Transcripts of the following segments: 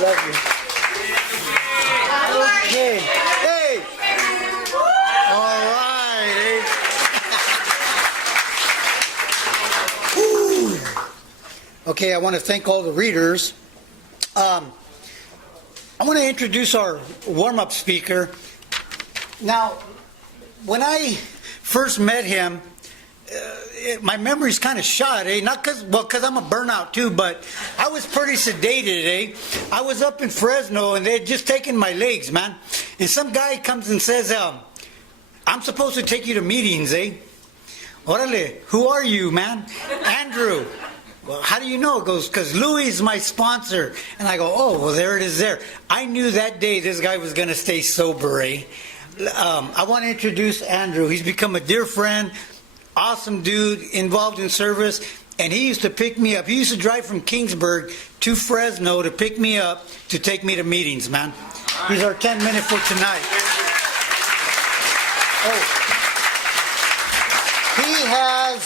Love you. Okay. Hey. All right. Okay, I want to thank all the readers. I want to introduce our warm-up speaker. Now, when I first met him, my memory's kind of shot, Not because I'm a burnout too, but I was pretty sedated, I was up in Fresno and they had just taken my legs, man. And some guy comes and says, I'm supposed to take you to meetings, Orale, who are you, man? Andrew. Well, how do you know? It goes, because Louis is my sponsor. And I go, oh, well, there it is there. I knew that day this guy was going to stay sober, I want to introduce Andrew. He's become a dear friend, awesome dude, involved in service. And he used to pick me up. He used to drive from Kingsburg to Fresno to pick me up to take me to meetings, man. He's our 10-minute for tonight. Oh. He has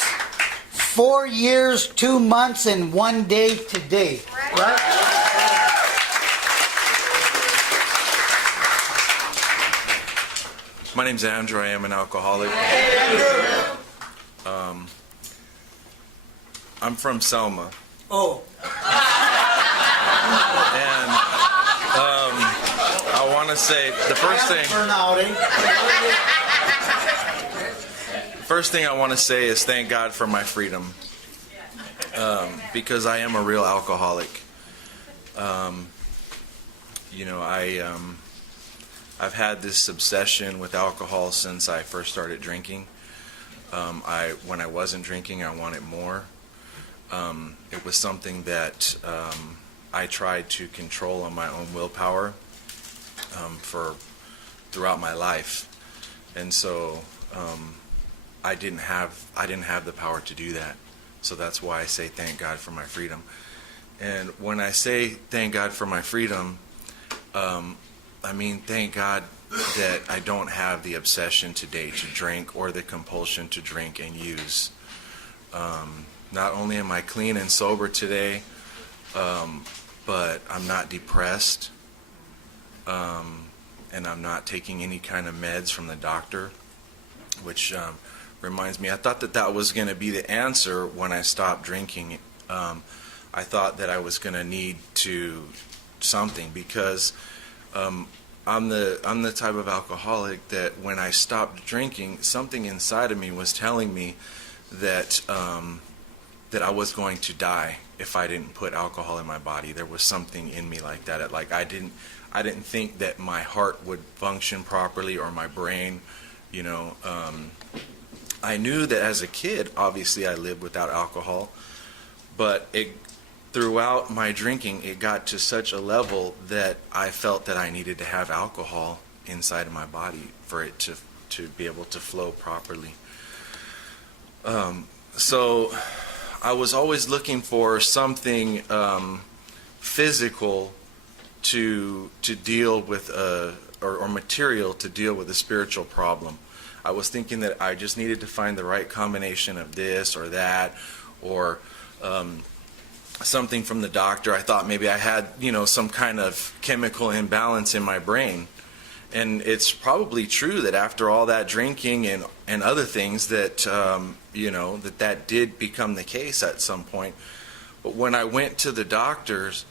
4 years, 2 months, and 1 day today. Right? My name's Andrew. I am an alcoholic. I'm from Selma. Oh. And I want to say the first thing I want to say is thank God for my freedom, because I am a real alcoholic. I've had this obsession with alcohol since I first started drinking. When I wasn't drinking, I wanted more. It was something that I tried to control on my own willpower throughout my life, and so I didn't have the power to do that. So that's why I say thank God for my freedom. And when I say thank God for my freedom, I mean thank God that I don't have the obsession today to drink or the compulsion to drink and use. Not only am I clean and sober today, but I'm not depressed, and I'm not taking any kind of meds from the doctor, which reminds me, I thought that was going to be the answer when I stopped drinking. I thought that I was going to need to something, because I'm the type of alcoholic that when I stopped drinking, something inside of me was telling me that that I was going to die if I didn't put alcohol in my body. There was something in me like that. Like I didn't think that my heart would function properly or my brain. I knew that as a kid, obviously I lived without alcohol, but throughout my drinking, it got to such a level that I felt that I needed to have alcohol inside of my body for it to be able to flow properly. So I was always looking for something physical to deal with, or material to deal with a spiritual problem. I was thinking that I just needed to find the right combination of this or that, or something from the doctor. I thought maybe I had, some kind of chemical imbalance in my brain. And it's probably true that after all that drinking and other things that, that did become the case at some point. But when I went to the doctors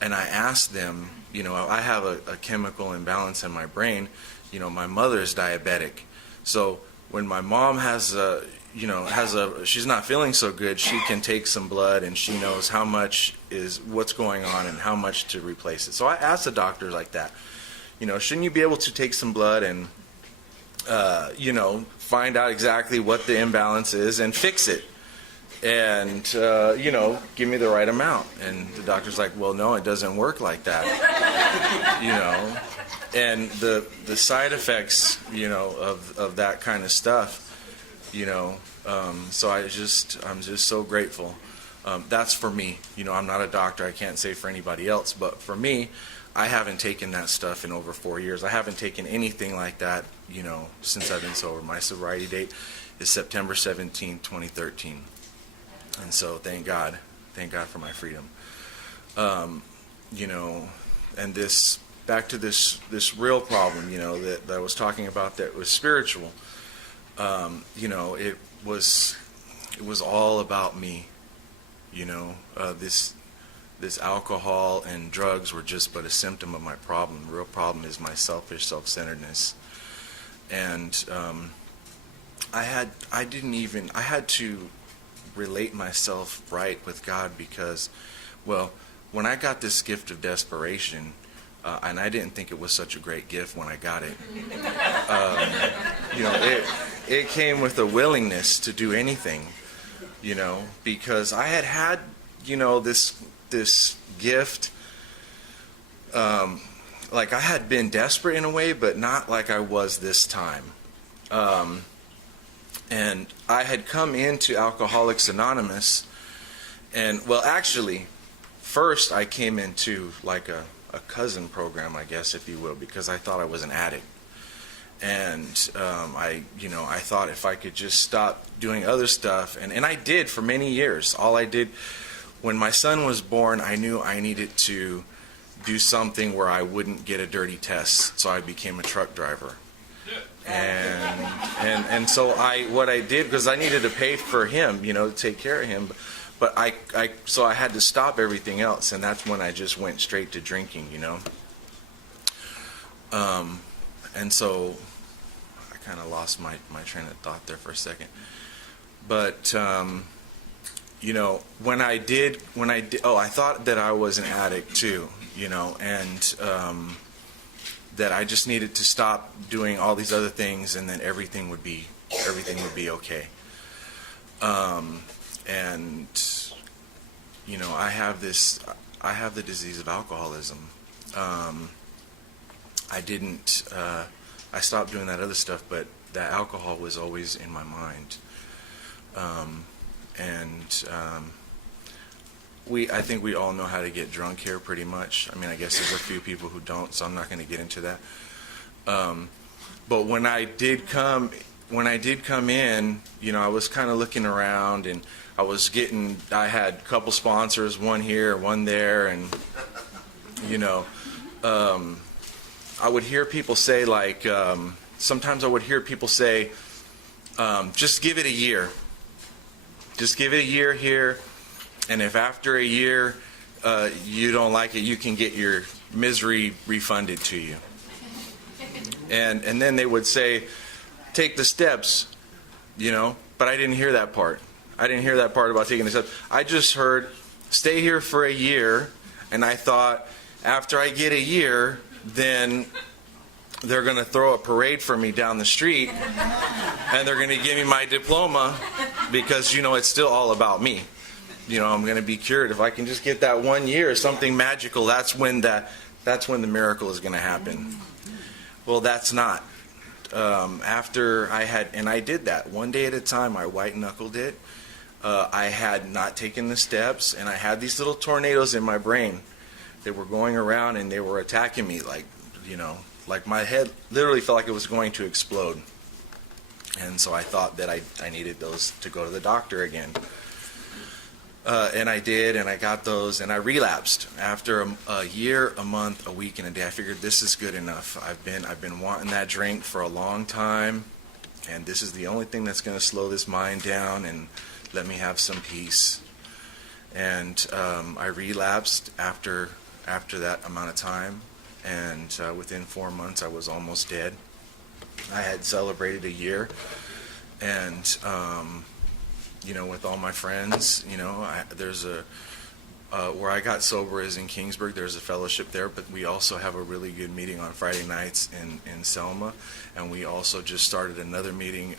and I asked them, I have a chemical imbalance in my brain. My mother's diabetic. So when my mom she's not feeling so good, she can take some blood and she knows how much is what's going on and how much to replace it. So I asked the doctor like that, shouldn't you be able to take some blood and, find out exactly what the imbalance is and fix it and, give me the right amount? And the doctor's like, well, no, it doesn't work like that, and the side effects, of that kind of stuff, so I'm just so grateful. That's for me. I'm not a doctor. I can't say for anybody else, but for me, I haven't taken that stuff in over 4 years. I haven't taken anything like that, since I've been sober. My sobriety date is September 17, 2013. And so thank God for my freedom. and back to this real problem, that I was talking about that was spiritual. It was all about me. This alcohol and drugs were just but a symptom of my problem. The real problem is my selfish self-centeredness. And I had to relate myself right with God because, well, when I got this gift of desperation, and I didn't think it was such a great gift when I got it, it came with a willingness to do anything, because I had this gift, like I had been desperate in a way, but not like I was this time. And I had come into Alcoholics Anonymous, and, well, actually, first I came into like a cousin program, I guess, if you will, because I thought I was an addict. And I thought if I could just stop doing other stuff, and I did for many years. All I did, when my son was born, I knew I needed to do something where I wouldn't get a dirty test, so I became a truck driver. And so what I did, because I needed to pay for him, to take care of him, but so I had to stop everything else, and that's when I just went straight to drinking, and so I kind of lost my train of thought there for a second. But when I did, I thought that I was an addict too, and that I just needed to stop doing all these other things, and then everything would be okay. And I have the disease of alcoholism. I stopped doing that other stuff, but that alcohol was always in my mind. I think we all know how to get drunk here pretty much. I mean, I guess there's a few people who don't, so I'm not going to get into that. But when I did come in, I was kind of looking around, and I had a couple sponsors, one here, one there, and, I would hear people say, like, sometimes I would hear people say, just give it a year. Just give it a year here, and if after a year you don't like it, you can get your misery refunded to you. And then they would say, take the steps, but I didn't hear that part. I didn't hear that part about taking the steps. I just heard, stay here for a year, and I thought, after I get a year, then they're going to throw a parade for me down the street, and they're going to give me my diploma, because, it's still all about me. I'm going to be cured. If I can just get that 1 year, something magical, that's when the miracle is going to happen. Well, that's not. After I did that one day at a time, I white-knuckled it. I had not taken the steps, and I had these little tornadoes in my brain. They were going around, and they were attacking me, like my head literally felt like it was going to explode. And so I thought that I needed those to go to the doctor again. And I did, and I got those, and I relapsed after a year, a month, a week, and a day. I figured this is good enough. I've been wanting that drink for a long time, and this is the only thing that's going to slow this mind down and let me have some peace. And I relapsed after that amount of time, and within 4 months I was almost dead. I had celebrated a year, and with all my friends, there's where I got sober is in Kingsburg. There's a fellowship there, but we also have a really good meeting on Friday nights in Selma, and we also just started another meeting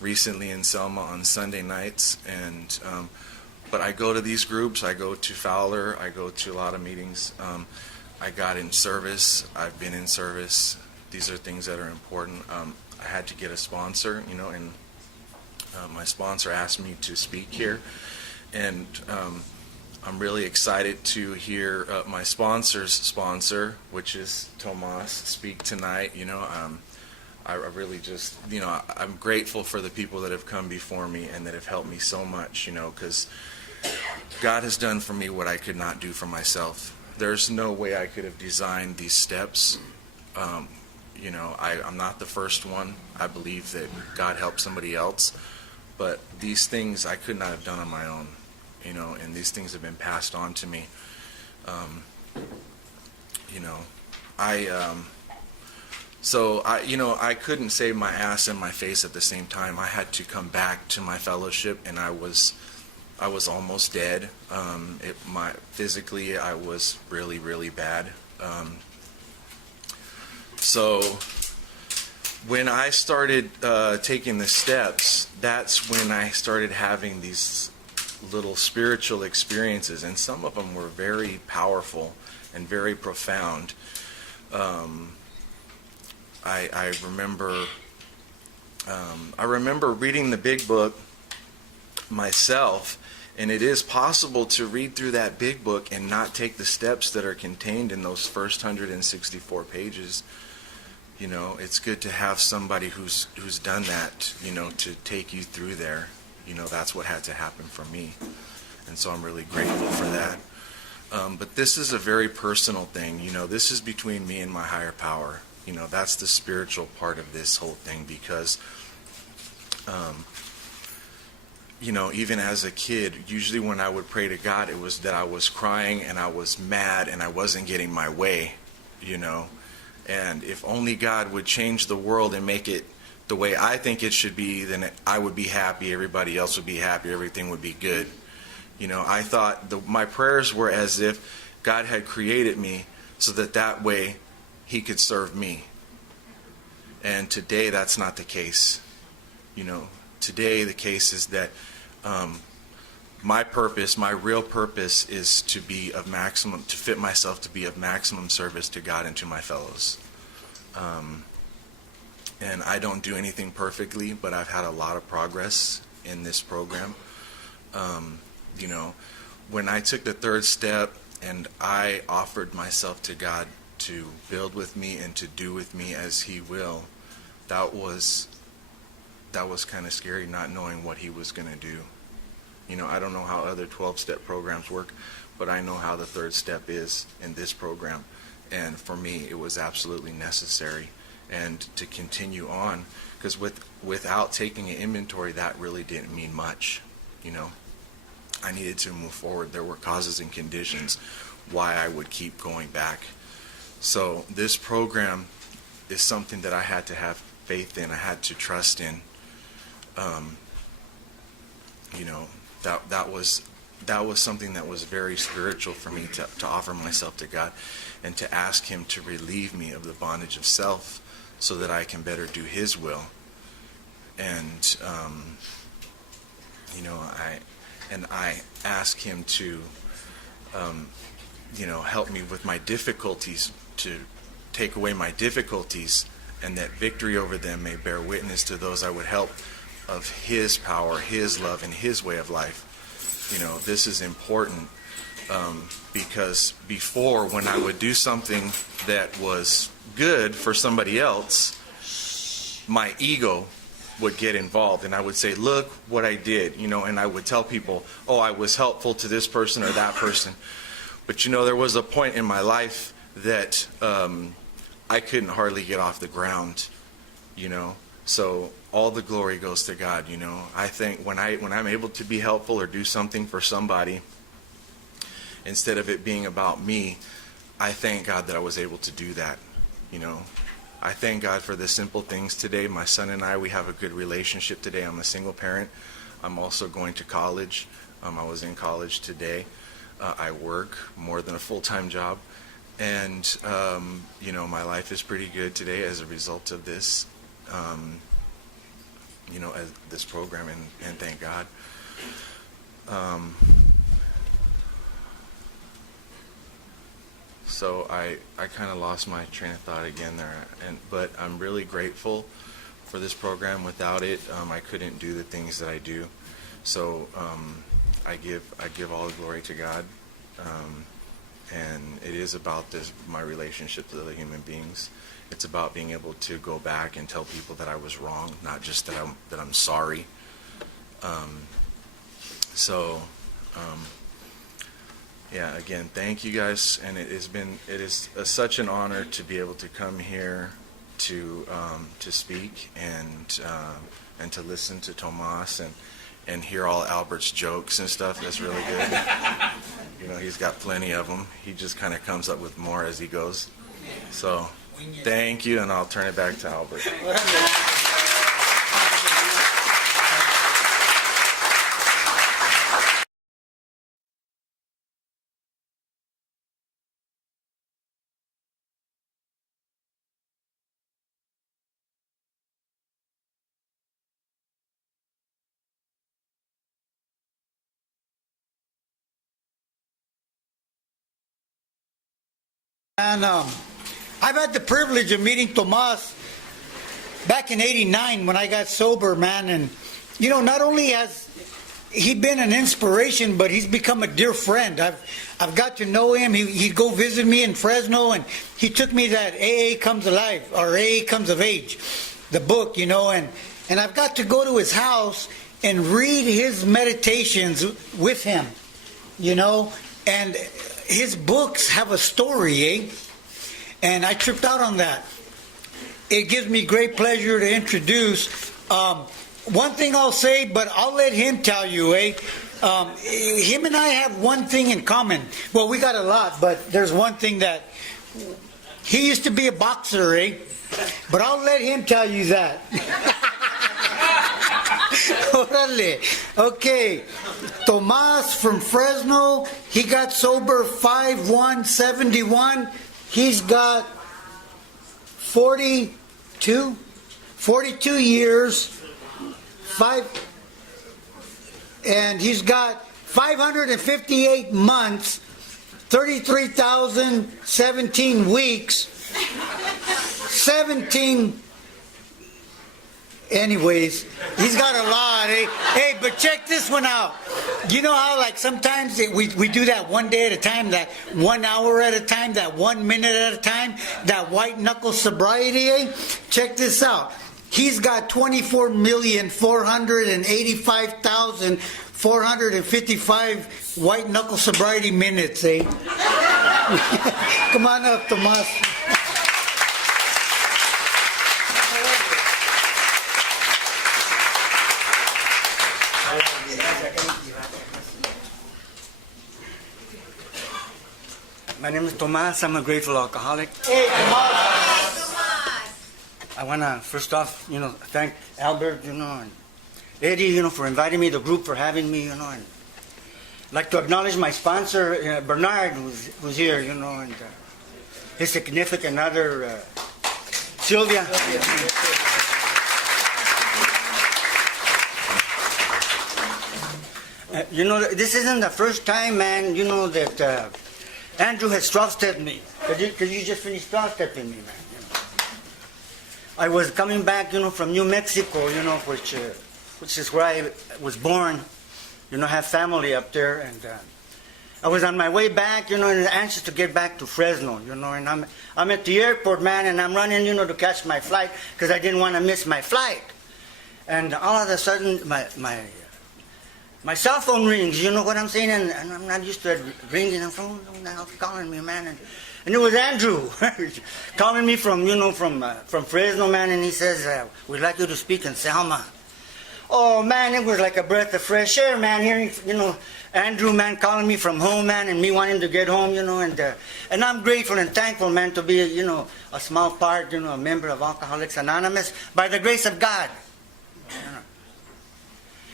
recently in Selma on Sunday nights. And but I go to these groups. I go to Fowler. I go to a lot of meetings. I got in service. I've been in service. These are things that are important. I had to get a sponsor, and my sponsor asked me to speak here, and I'm really excited to hear my sponsor's sponsor, which is Tomas, speak tonight. I really just, I'm grateful for the people that have come before me and that have helped me so much, because God has done for me what I could not do for myself. there's no way I could have designed these steps. I'm not the first one. I believe that God helped somebody else, but these things I could not have done on my own, and these things have been passed on to me. I couldn't save my ass and my face at the same time. I had to come back to my fellowship, and I was almost dead. Physically, I was really, really bad. So when I started taking the steps, that's when I started having these little spiritual experiences, and some of them were very powerful and very profound. I remember reading the big book myself, and it is possible to read through that big book and not take the steps that are contained in those first 164 pages. It's good to have somebody who's done that, to take you through there. That's what had to happen for me, and so I'm really grateful for that. But this is a very personal thing. This is between me and my higher power. That's the spiritual part of this whole thing, because even as a kid, usually when I would pray to God, it was that I was crying and I was mad and I wasn't getting my way, and if only God would change the world and make it the way I think it should be, then I would be happy, everybody else would be happy, everything would be good. I thought my prayers were as if God had created me so that way He could serve me. And today that's not the case. Today the case is that my real purpose is to fit myself to be of maximum service to God and to my fellows. And I don't do anything perfectly, but I've had a lot of progress in this program. When I took the third step and I offered myself to God to build with me and to do with me as He will, that was kind of scary, not knowing what He was going to do. I don't know how other 12-step programs work, but I know how the third step is in this program. And for me, it was absolutely necessary. And to continue on, because without taking an inventory, that really didn't mean much. I needed to move forward. There were causes and conditions why I would keep going back. So this program is something that I had to have faith in. I had to trust in. That was something that was very spiritual for me, to offer myself to God and to ask Him to relieve me of the bondage of self so that I can better do His will. And I ask Him to help me with my difficulties, to take away my difficulties, and that victory over them may bear witness to those I would help of His power, His love, and His way of life. This is important because before, when I would do something that was good for somebody else, my ego would get involved, and I would say, look what I did, and I would tell people, oh, I was helpful to this person or that person. But there was a point in my life that I couldn't hardly get off the ground, so all the glory goes to God. I think when I'm able to be helpful or do something for somebody, instead of it being about me, I thank God that I was able to do that. I thank God for the simple things today. My son and I, we have a good relationship today. I'm a single parent. I'm also going to college. I was in college today. I work more than a full-time job. And, my life is pretty good today as a result of this, as this program, and thank God. So I kind of lost my train of thought again there, but I'm really grateful for this program. Without it, I couldn't do the things that I do. So I give all the glory to God, and it is about my relationship with other human beings. It's about being able to go back and tell people that I was wrong, not just that I'm sorry. yeah, again, thank you guys, and it is such an honor to be able to come here to speak and to listen to Tomas and hear all Albert's jokes and stuff. That's really good. You know, he's got plenty of them. He just kind of comes up with more as he goes. So, thank you, and I'll turn it back to Albert. And I've had the privilege of meeting Tomas back in '89 when I got sober, man. And, you know, not only has he been an inspiration, but he's become a dear friend. I've got to know him. He'd go visit me in Fresno, and he took me that AA Comes Alive, or AA Comes of Age, the book, you know. And I've got to go to his house and read his meditations with him, you know. And his books have a story, eh? And I tripped out on that. It gives me great pleasure to introduce. One thing I'll say, but I'll let him tell you, eh? Him and I have one thing in common. Well, we got a lot, but there's one thing that he used to be a boxer, eh? But I'll let him tell you that. Orale. Okay. Tomas from Fresno, he got sober 5/1/71. He's got 42 years, and he's got 558 months, 33,017 weeks, 17. Anyways, he's got a lot, eh? Hey, but check this one out. You know how, like, sometimes we do that one day at a time, that 1 hour at a time, that 1 minute at a time, that white knuckle sobriety, eh? Check this out. He's got 24,485,455 white knuckle sobriety minutes, eh? Come on up, Tomas. My name is Tomas. I'm a grateful alcoholic. Hey, Tomas. I want to first off, thank Albert, and Eddie, for inviting me, the group for having me, and I'd like to acknowledge my sponsor, Bernard, who's here, and his significant other, Sylvia. This isn't the first time, man, that Andrew has straw-stepped me. Because you just finished straw-stepping me, man. I was coming back, from New Mexico, which is where I was born. Have family up there, and I was on my way back, and anxious to get back to Fresno, and I'm at the airport, man, and I'm running, to catch my flight because I didn't want to miss my flight. And all of a sudden, my cell phone rings, you know what I'm saying? And I'm not used to it ringing. I'm from, who the hell's calling me, man? And it was Andrew calling me from Fresno, man. And he says, we'd like you to speak in Selma. Oh, man, it was like a breath of fresh air, man. Hearing, Andrew, man, calling me from home, man, and me wanting to get home, and I'm grateful and thankful, man, to be, a small part, a member of Alcoholics Anonymous by the grace of God.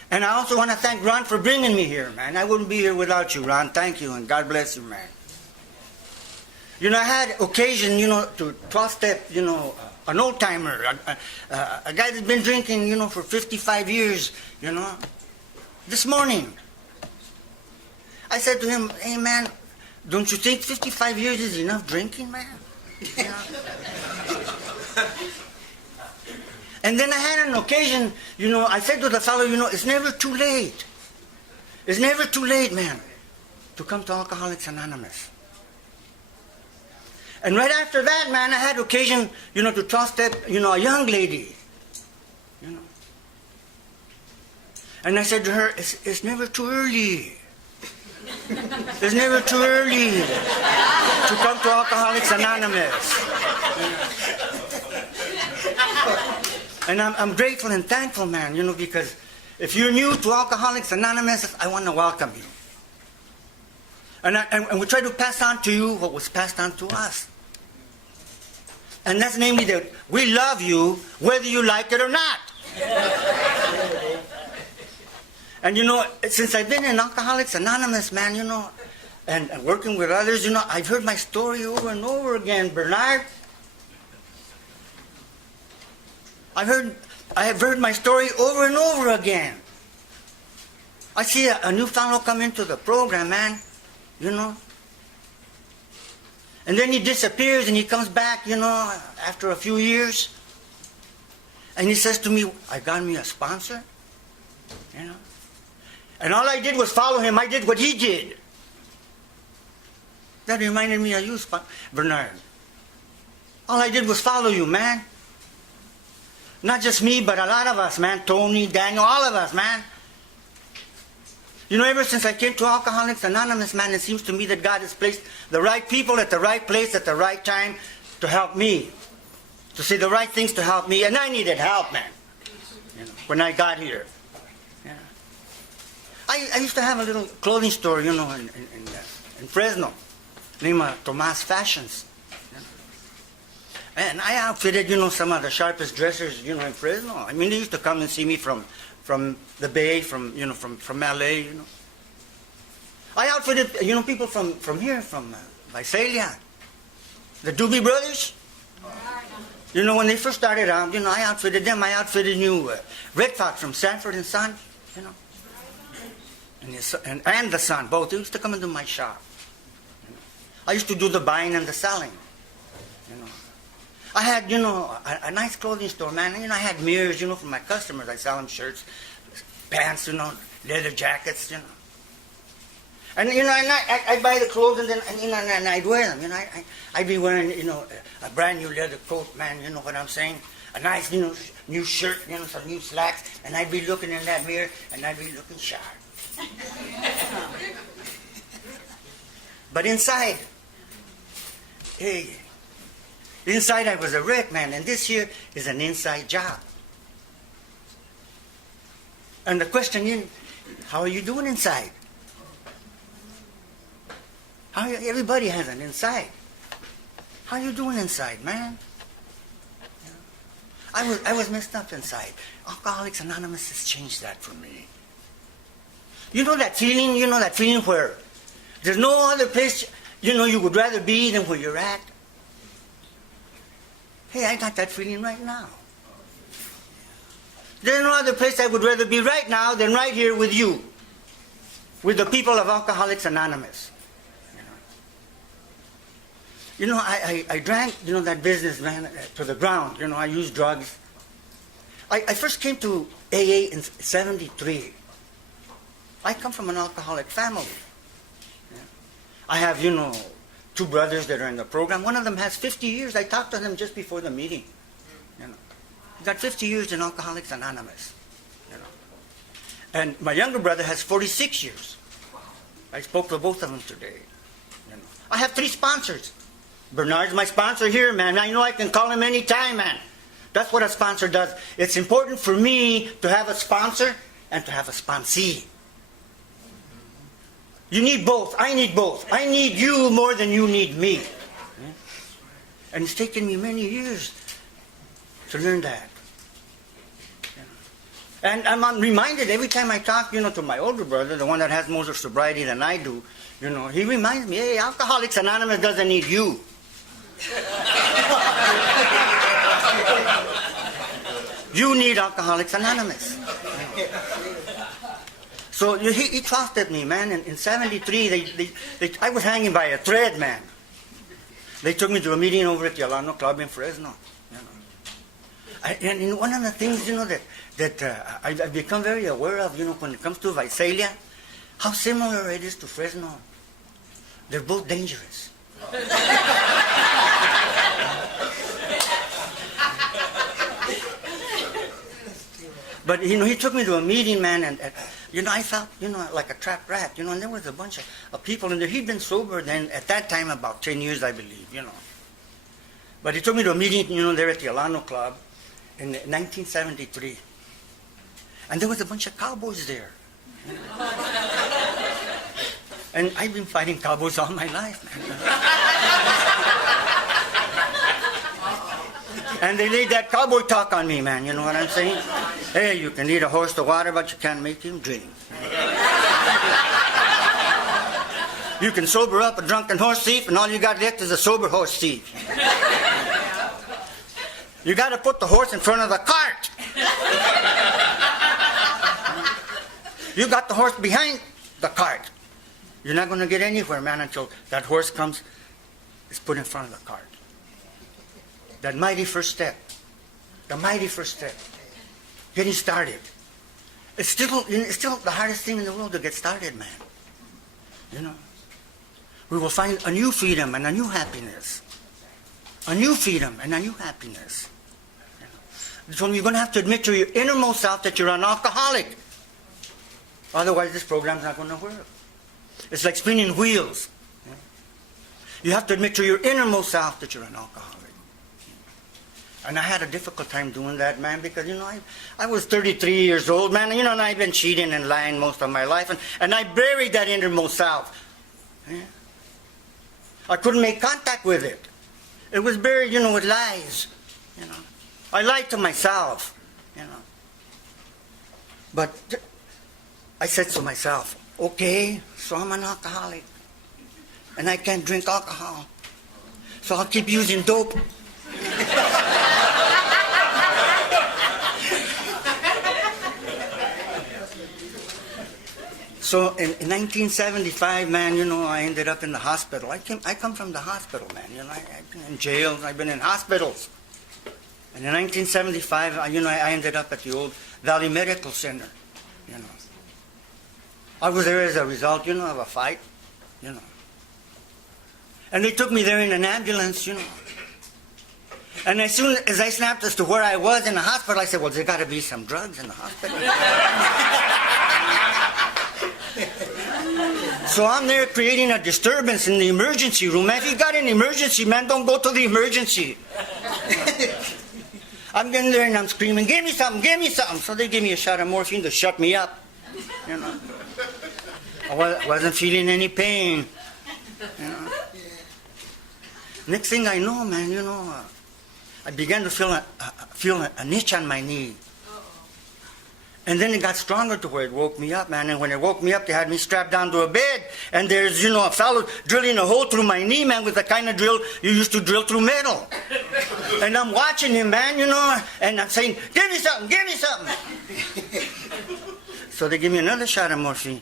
And I also want to thank Ron for bringing me here, man. I wouldn't be here without you, Ron. Thank you, and God bless you, man. I had occasion, to 12-step, an old-timer, a guy that's been drinking, for 55 years, This morning, I said to him, hey, man, don't you think 55 years is enough drinking, man? And then I had an occasion, I said to the fellow, it's never too late. It's never too late, man, to come to Alcoholics Anonymous. And right after that, man, I had occasion, to 12-step, a young lady, And I said to her, it's never too early. It's never too early to come to Alcoholics Anonymous. And I'm grateful and thankful, man, because if you're new to Alcoholics Anonymous, I want to welcome you. And we try to pass on to you what was passed on to us. And that's namely that we love you whether you like it or not. And since I've been in Alcoholics Anonymous, man, and working with others, I've heard my story over and over again, Bernard. I have heard my story over and over again. I see a new fellow come into the program, man, And then he disappears and he comes back, after a few years. And he says to me, I got me a sponsor, And all I did was follow him. I did what he did. That reminded me of you, Bernard. All I did was follow you, man. Not just me, but a lot of us, man. Tony, Daniel, all of us, man. Ever since I came to Alcoholics Anonymous, man, it seems to me that God has placed the right people at the right place at the right time to help me. To say the right things to help me. And I needed help, man. When I got here. I used to have a little clothing store, in Fresno. Named Tomas Fashions. And I outfitted, some of the sharpest dressers, in Fresno. I mean, they used to come and see me from the Bay, from LA, I outfitted, people from here, from Visalia. The Doobie Brothers. When they first started out, I outfitted them. I outfitted new Red Fox from Sanford and Son, And the Son, both. They used to come into my shop. I used to do the buying and the selling. I had, a nice clothing store, man. And, I had mirrors, for my customers. I sell them shirts, pants, leather jackets, And, I'd buy the clothes and then, and I'd wear them. I'd be wearing, a brand new leather coat, man. You know what I'm saying? A nice, new shirt, some new slacks. And I'd be looking in that mirror and I'd be looking sharp. But inside, inside I was a wreck, man, and this here is an inside job. And the question is, how are you doing inside? Everybody has an inside. How are you doing inside, man? I was messed up inside. Alcoholics Anonymous has changed that for me. You know that feeling where there's no other place, you would rather be than where you're at? Hey, I got that feeling right now. There's no other place I would rather be right now than right here with you. With the people of Alcoholics Anonymous. I drank, that business, man, to the ground. I used drugs. I first came to AA in 73. I come from an alcoholic family. I have, two brothers that are in the program. One of them has 50 years. I talked to them just before the meeting. He got 50 years in Alcoholics Anonymous. And my younger brother has 46 years. I spoke to both of them today. I have 3 sponsors. Bernard's my sponsor here, man. I know I can call him anytime, man. That's what a sponsor does. It's important for me to have a sponsor and to have a sponsee. You need both. I need both. I need you more than you need me. And it's taken me many years to learn that. And I'm reminded every time I talk, to my older brother, the one that has more sobriety than I do, he reminds me, hey, Alcoholics Anonymous doesn't need you. You need Alcoholics Anonymous. So he trusted me, man. In 73, I was hanging by a thread, man. They took me to a meeting over at the Alano Club in Fresno. And one of the things, that I've become very aware of, when it comes to Visalia, how similar it is to Fresno. They're both dangerous. But, he took me to a meeting, man, and I felt, like a trapped rat, and there was a bunch of people in there. He'd been sober then, at that time, about 10 years, I believe, But he took me to a meeting, there at the Alano Club in 1973. And there was a bunch of cowboys there. And I've been fighting cowboys all my life, man. And they laid that cowboy talk on me, man, you know what I'm saying? Hey, you can lead a horse to water, but you can't make him drink. You can sober up a drunken horse thief, and all you got left is a sober horse thief. You got to put the horse in front of the cart. You got the horse behind the cart. You're not going to get anywhere, man, until that horse is put in front of the cart. That mighty first step. The mighty first step. Getting started. It's still the hardest thing in the world to get started, man. We will find a new freedom and a new happiness. A new freedom and a new happiness. So you're going to have to admit to your innermost self that you're an alcoholic. Otherwise, this program's not going to work. It's like spinning wheels. You have to admit to your innermost self that you're an alcoholic. And I had a difficult time doing that, man, because, I was 33 years old, man, and I've been cheating and lying most of my life, and I buried that innermost self. Yeah. I couldn't make contact with it. It was buried, with lies. I lied to myself, But I said to myself, okay, so I'm an alcoholic, and I can't drink alcohol, so I'll keep using dope. So in 1975, man, I ended up in the hospital. I come from the hospital, man. I've been in jails. I've been in hospitals. And in 1975, I ended up at the old Valley Medical Center. I was there as a result, of a fight. And they took me there in an ambulance, And as soon as I snapped as to where I was in the hospital, I said, well, there's got to be some drugs in the hospital. So I'm there creating a disturbance in the emergency room. Man, if you got an emergency, man, don't go to the emergency. I'm getting there and I'm screaming, give me something, give me something. So they give me a shot of morphine to shut me up. I wasn't feeling any pain. Next thing I know, man, I began to feel an itch on my knee. And then it got stronger to where it woke me up, man. And when it woke me up, they had me strapped down to a bed. And there's, a fellow drilling a hole through my knee, man, with the kind of drill you used to drill through metal. And I'm watching him, man, and I'm saying, give me something, give me something. So they give me another shot of morphine.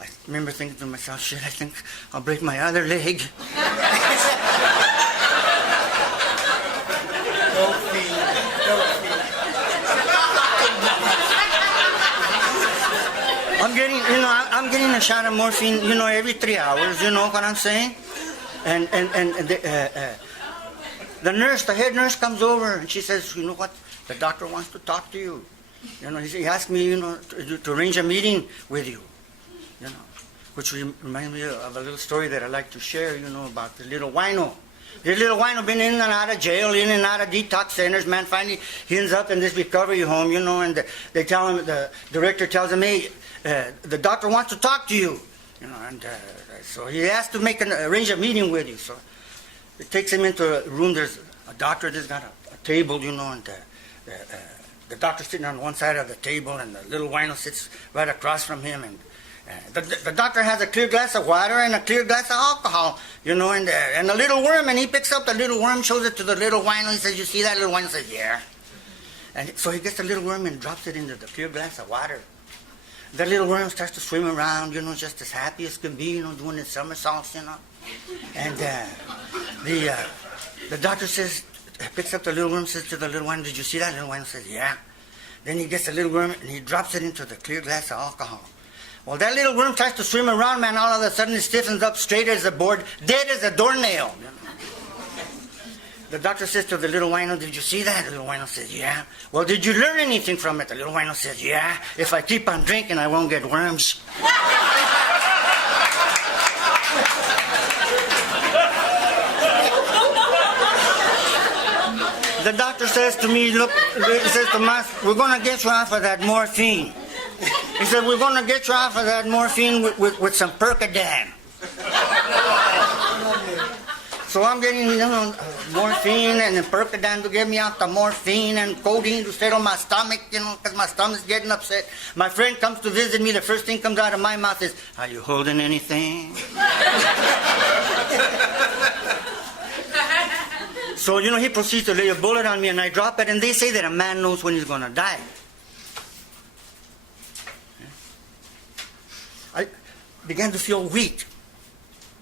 I remember thinking to myself, shit, I think I'll break my other leg. I'm getting a shot of morphine, every 3 hours, you know what I'm saying? And the head nurse comes over and she says, you know what, the doctor wants to talk to you. He asked me, to arrange a meeting with you, which reminds me of a little story that I like to share, about the little wino. The little wino been in and out of jail, in and out of detox centers, man. Finally, he ends up in this recovery home, and they tell him, the director tells him, hey, the doctor wants to talk to you, so he has to arrange a meeting with you. So it takes him into a room. There's a doctor that's got a table, and the doctor's sitting on one side of the table, and the little wino sits right across from him, and the doctor has a clear glass of water and a clear glass of alcohol, and a little worm, and he picks up the little worm, shows it to the little wino. He says, you see that? Little wino says, yeah. And so he gets the little worm and drops it into the clear glass of water. The little worm starts to swim around, just as happy as can be, doing its somersaults, And the doctor picks up the little worm, says to the little wino, did you see that? Little wino says, yeah. Then he gets the little worm and he drops it into the clear glass of alcohol. Well, that little worm tries to swim around, man. All of a sudden it stiffens up straight as a board, dead as a doornail. The doctor says to the little wino, did you see that? The little wino says, yeah. Well, did you learn anything from it? The little wino says, yeah. If I keep on drinking, I won't get worms. The doctor says to me, look, he says, Tomas, we're going to get you off of that morphine. He said, we're going to get you off of that morphine with some Percodan. So I'm getting, morphine and Percodan to get me off the morphine and codeine to settle my stomach, because my stomach's getting upset. My friend comes to visit me. The first thing comes out of my mouth is, are you holding anything? So, he proceeds to lay a bullet on me, and I drop it, and they say that a man knows when he's going to die. I began to feel weak,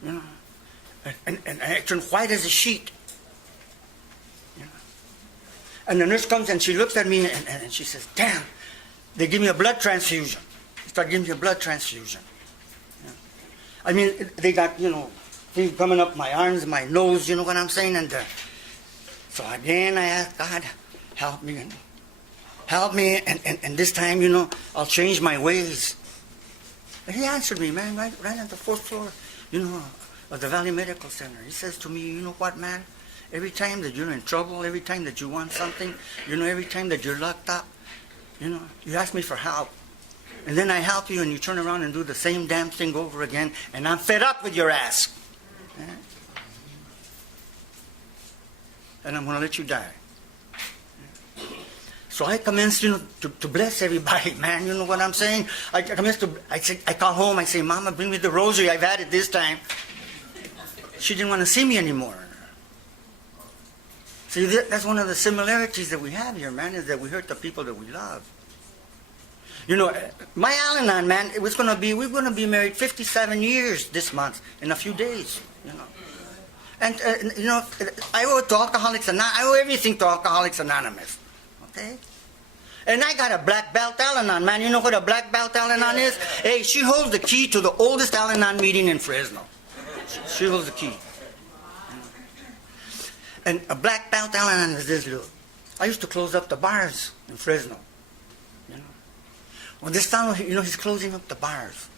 and I turned white as a sheet. And the nurse comes, and she looks at me, and she says, damn, they give me a blood transfusion. They start giving me a blood transfusion. I mean, they got, things coming up my arms, my nose, you know what I'm saying? And so again, I asked God, help me. Help me, and this time, I'll change my ways. And he answered me, man, right on the fourth floor, of the Valley Medical Center. He says to me, you know what, man? Every time that you're in trouble, every time that you want something, every time that you're locked up, you ask me for help. And then I help you, and you turn around and do the same damn thing over again, and I'm fed up with your ass. Yeah? And I'm going to let you die. So I commenced, to bless everybody, man. You know what I'm saying? I call home. I say, Mama, bring me the rosary. I've had it this time. She didn't want to see me anymore. See, that's one of the similarities that we have here, man, is that we hurt the people that we love. My Al-Anon, man, we're going to be married 57 years this month in a few days, And, I owe it to Alcoholics Anonymous. I owe everything to Alcoholics Anonymous. Okay? And I got a black belt Al-Anon, man. You know what a black belt Al-Anon is? Hey, she holds the key to the oldest Al-Anon meeting in Fresno. She holds the key. And a black belt Al-Anon is this little. I used to close up the bars in Fresno. Well, this fellow, he's closing up the bars.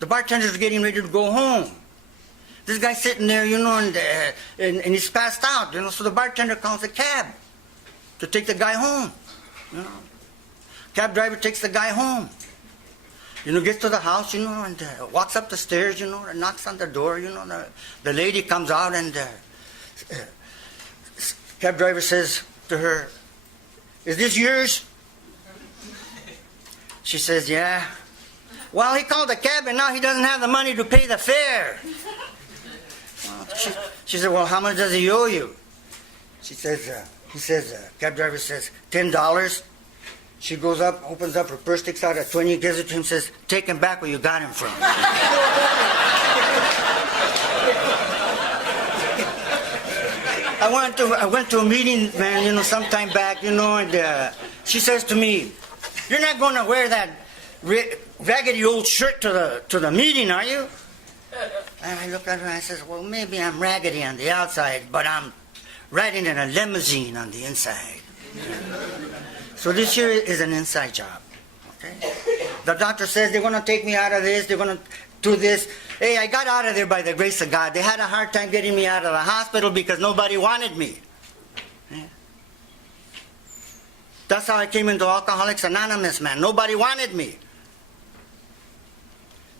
The bartenders are getting ready to go home. This guy's sitting there, and he's passed out, so the bartender calls a cab to take the guy home. Cab driver takes the guy home. Gets to the house, and walks up the stairs, and knocks on the door, the lady comes out, and cab driver says to her, is this yours? She says, yeah. Well, he called the cab, and now he doesn't have the money to pay the fare. She said, well, how much does he owe you? Cab driver says, $10. She goes up, opens up her purse, takes out a 20, gives it to him, says, take him back where you got him from. I went to a meeting, man, sometime back, and she says to me, you're not going to wear that raggedy old shirt to the meeting, are you? And I look at her and I says, well, maybe I'm raggedy on the outside, but I'm riding in a limousine on the inside. So this here is an inside job. Okay? The doctor says they're going to take me out of this, they're going to do this. Hey, I got out of there by the grace of God. They had a hard time getting me out of the hospital because nobody wanted me. Yeah. That's how I came into Alcoholics Anonymous, man. Nobody wanted me.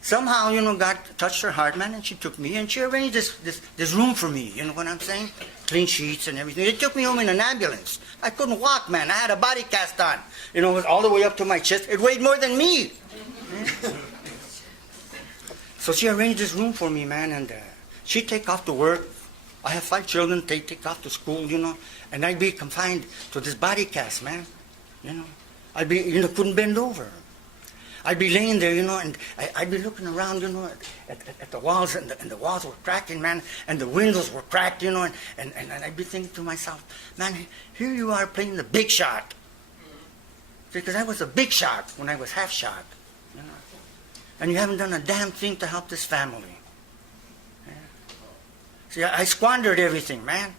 Somehow, God touched her heart, man, and she took me, and she arranged this room for me, you know what I'm saying? Clean sheets and everything. They took me home in an ambulance. I couldn't walk, man. I had a body cast on. It was all the way up to my chest. It weighed more than me. So she arranged this room for me, man, and she'd take off to work. I have 5 children. They take off to school, and I'd be confined to this body cast, man. I'd be, couldn't bend over. I'd be laying there, and I'd be looking around, at the walls, and the walls were cracking, man, and the windows were cracked, and I'd be thinking to myself, man, here you are playing the big shot. Because I was a big shot when I was half shot, and you haven't done a damn thing to help this family. Yeah. See, I squandered everything, man.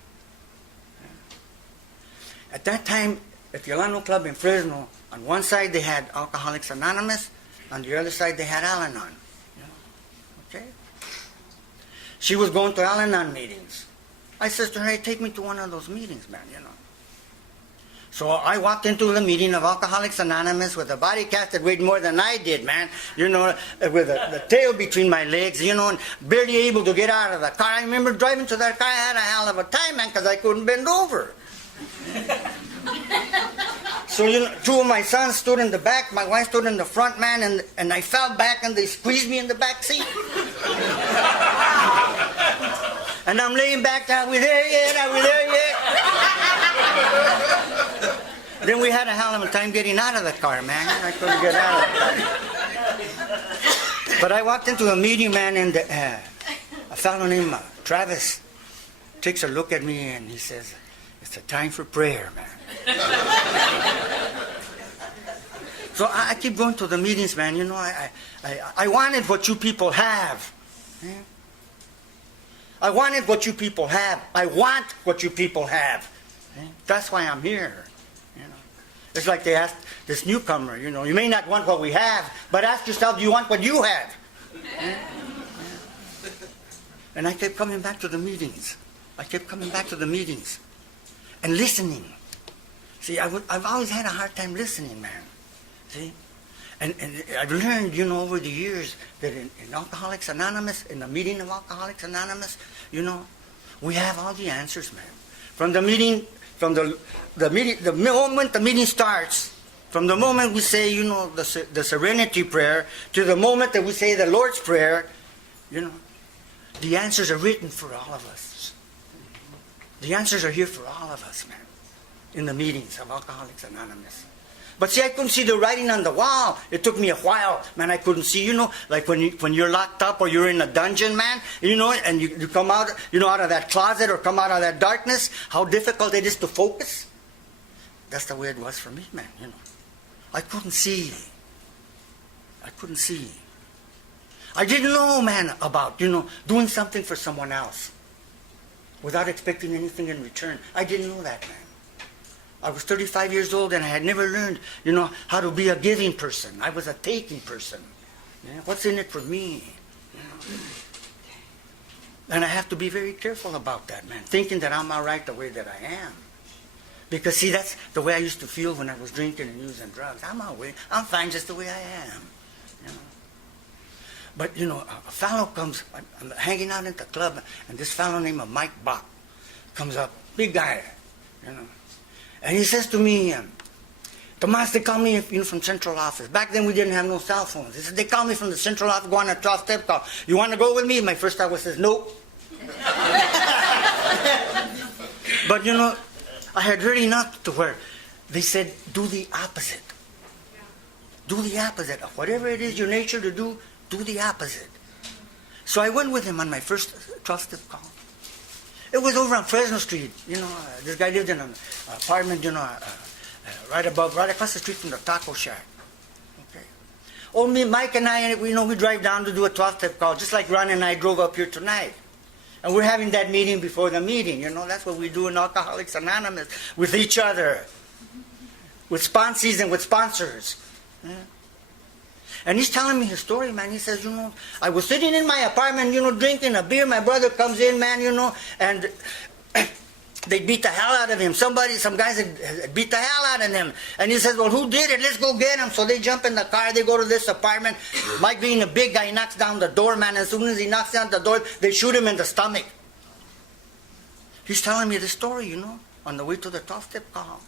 At that time, at the Alano Club in Fresno, on one side they had Alcoholics Anonymous, on the other side they had Al-Anon. You know? Okay? She was going to Al-Anon meetings. I said to her, hey, take me to one of those meetings, man, you know. So I walked into the meeting of Alcoholics Anonymous with a body cast that weighed more than I did, man. You know, with the tail between my legs, you know, and barely able to get out of the car. I remember driving to that car, I had a hell of a time, man, because I couldn't bend over. So, you know, two of my sons stood in the back, my wife stood in the front, man, and I fell back and they squeezed me in the back seat. And I'm laying back there, are we there yet? Are we there yet? Then we had a hell of a time getting out of the car, man. I couldn't get out of the car. But I walked into a meeting, man, and a fellow named Travis takes a look at me and he says, it's a time for prayer, man. So I keep going to the meetings, man. You know, I wanted what you people have. Yeah? I wanted what you people have. I want what you people have. Yeah? That's why I'm here. You know, it's like they asked this newcomer, you know, you may not want what we have, but ask yourself, do you want what you have? Yeah? Yeah. And I kept coming back to the meetings. I kept coming back to the meetings and listening. See, I've always had a hard time listening, man. See? And I've learned, you know, over the years that in Alcoholics Anonymous, in the meeting of Alcoholics Anonymous, you know, we have all the answers, man. From the meeting, from the meeting, the moment the meeting starts, from the moment we say, you know, the Serenity Prayer, to the moment that we say the Lord's Prayer, you know, the answers are written for all of us. The answers are here for all of us, man, in the meetings of Alcoholics Anonymous. But see, I couldn't see the writing on the wall. It took me a while, man. I couldn't see, you know, like when you're locked up or you're in a dungeon, man, you know, and you come out, you know, out of that closet or come out of that darkness, how difficult it is to focus. That's the way it was for me, man, you know. I couldn't see. I couldn't see. I didn't know, man, about, you know, doing something for someone else without expecting anything in return. I didn't know that, man. I was 35 years old and I had never learned, you know, how to be a giving person. I was a taking person. Yeah, what's in it for me? You know? And I have to be very careful about that, man, thinking that I'm all right the way that I am. Because, see, that's the way I used to feel when I was drinking and using drugs. I'm fine just the way I am. You know? But, you know, a fellow comes, I'm hanging out at the club, and this fellow named Mike Bach comes up, big guy, you know. And he says to me, Tomas, they call me, you know, from central office. Back then we didn't have no cell phones. He said, they call me from the central office, go on a 12-step call. You want to go with me? My first thought was, nope. But, you know, I had heard enough to where they said, do the opposite. Do the opposite. Of whatever it is your nature to do, do the opposite. So I went with him on my first 12-step call. It was over on Fresno Street. You know, this guy lived in an apartment, you know, right across the street from the taco shack. Okay. Old me, Mike and I, you know, we drive down to do a 12-step call, just like Ron and I drove up here tonight. And we're having that meeting before the meeting. You know, that's what we do in Alcoholics Anonymous, with each other, with sponsees and with sponsors. Yeah. And he's telling me his story, man. He says, you know, I was sitting in my apartment, you know, drinking a beer. My brother comes in, man, you know, and they beat the hell out of him. Some guys had beat the hell out of him. And he says, well, who did it? Let's go get him. So they jump in the car. They go to this apartment. Mike being a big guy, he knocks down the door, man. As soon as he knocks down the door, they shoot him in the stomach. He's telling me the story, you know, on the way to the 12-step call.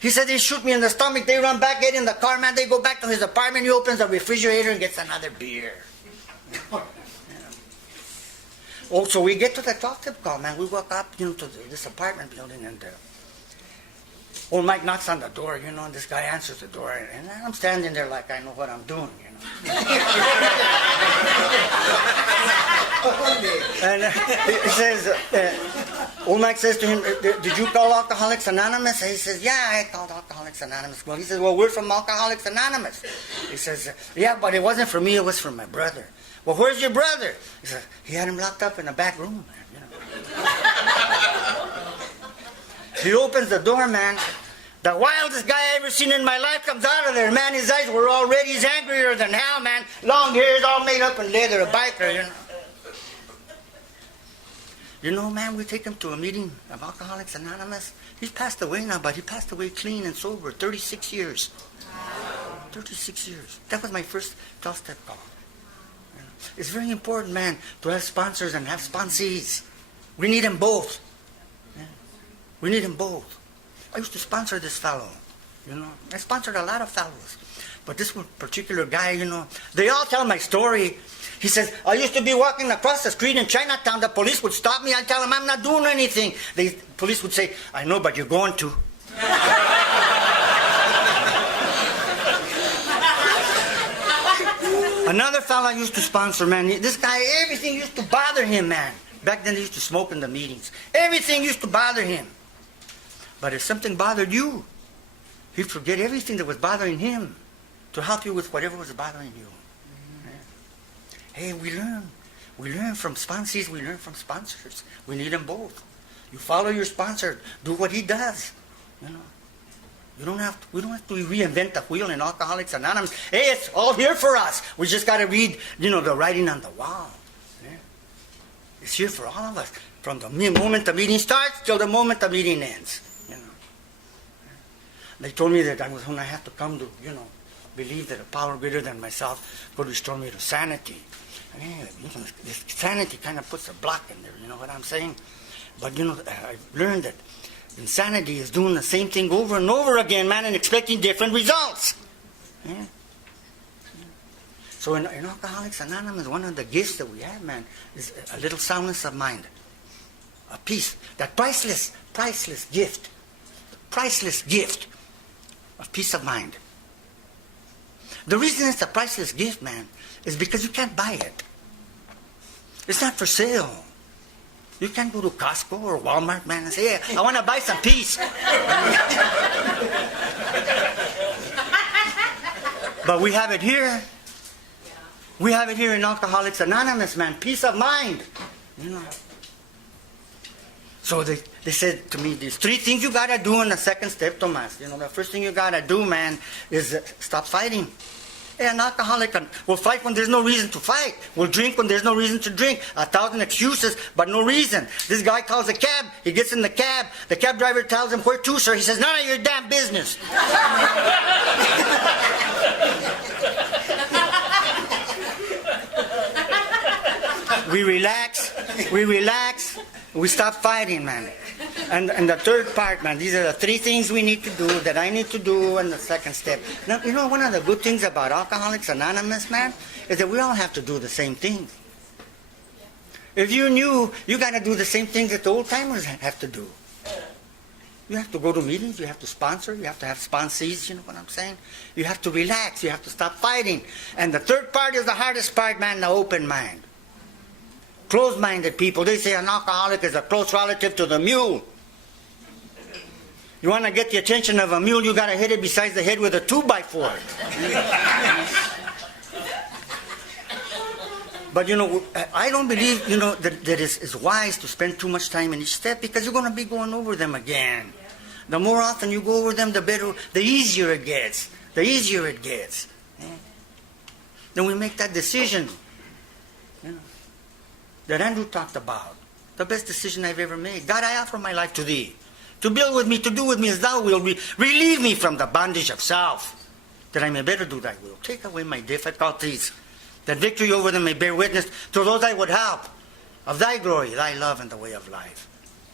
He said, they shoot me in the stomach, they run back, get in the car, man, they go back to his apartment, he opens the refrigerator and gets another beer. Yeah. Oh, so we get to the 12-step call, man, we walk up, you know, to this apartment building, and old Mike knocks on the door, you know, and this guy answers the door, and I'm standing there like I know what I'm doing, you know. And he says, old Mike says to him, did you call Alcoholics Anonymous? And he says, yeah, I called Alcoholics Anonymous. Well, he says, well, we're from Alcoholics Anonymous. He says, yeah, but it wasn't for me, it was for my brother. Well, where's your brother? He says, he had him locked up in the back room, man, you know. He opens the door, man. The wildest guy I ever seen in my life comes out of there, man. His eyes were all red. He's angrier than hell, man. Long hairs, all made up in leather, a biker, you know. You know, man, we take him to a meeting of Alcoholics Anonymous. He's passed away now, but he passed away clean and sober, 36 years. 36 years. That was my first 12-step call. You know, it's very important, man, to have sponsors and have sponsees. We need them both. Yeah. We need them both. I used to sponsor this fellow, you know. I sponsored a lot of fellows. But this one particular guy, you know, they all tell my story. He says, I used to be walking across the street in Chinatown. The police would stop me. I'd tell them I'm not doing anything. The police would say, I know, but you're going to. Another fellow I used to sponsor, man. This guy, everything used to bother him, man. Back then they used to smoke in the meetings. Everything used to bother him. But if something bothered you, he'd forget everything that was bothering him to help you with whatever was bothering you. Hey, we learn from sponsees, we learn from sponsors. We need them both. You follow your sponsor, do what he does. You know, we don't have to reinvent the wheel in Alcoholics Anonymous. Hey, it's all here for us. We just got to read, you know, the writing on the wall. Yeah. It's here for all of us, from the moment the meeting starts till the moment the meeting ends. You know, they told me that I was when I had to come to, you know, believe that a power greater than myself could restore me to sanity. I mean, you know, this sanity kind of puts a block in there, you know what I'm saying? But, you know, I've learned that insanity is doing the same thing over and over again, man, and expecting different results. Yeah? So in Alcoholics Anonymous, one of the gifts that we have, man, is a little soundness of mind. A peace, that priceless gift of peace of mind. The reason it's a priceless gift, man, is because you can't buy it. It's not for sale. You can't go to Costco or Walmart, man, and say, hey, I want to buy some peace. But we have it here. We have it here in Alcoholics Anonymous, man. Peace of mind. You know. So they said to me, there's 3 things you got to do in the second step, Tomas. You know, the first thing you got to do, man, is stop fighting. Hey, an alcoholic will fight when there's no reason to fight. Will drink when there's no reason to drink. 1,000 excuses, but no reason. This guy calls a cab. He gets in the cab. The cab driver tells him, where to, sir? He says, none of your damn business. We relax. We stop fighting, man. And the third part, man, these are the 3 things we need to do, that I need to do in the second step. Now, you know, one of the good things about Alcoholics Anonymous, man, is that we all have to do the same things. If you knew, you got to do the same things that the old-timers have to do. You have to go to meetings, you have to sponsor, you have to have sponsees, you know what I'm saying? You have to relax, you have to stop fighting. And the third part is the hardest part, man, the open mind. Closed-minded people, they say an alcoholic is a close relative to the mule. You want to get the attention of a mule, you got to hit it beside the head with a 2x4. But, you know, I don't believe, you know, that it's wise to spend too much time in each step, because you're going to be going over them again. The more often you go over them, the better, the easier it gets. The easier it gets. Yeah. Then we make that decision, you know, that Andrew talked about. The best decision I've ever made. God, I offer my life to Thee. To build with me, to do with me as Thou wilt. Relieve me from the bondage of self, that I may better do Thy will. Take away my difficulties, that victory over them may bear witness to those I would help, of Thy glory, Thy love, and the way of life.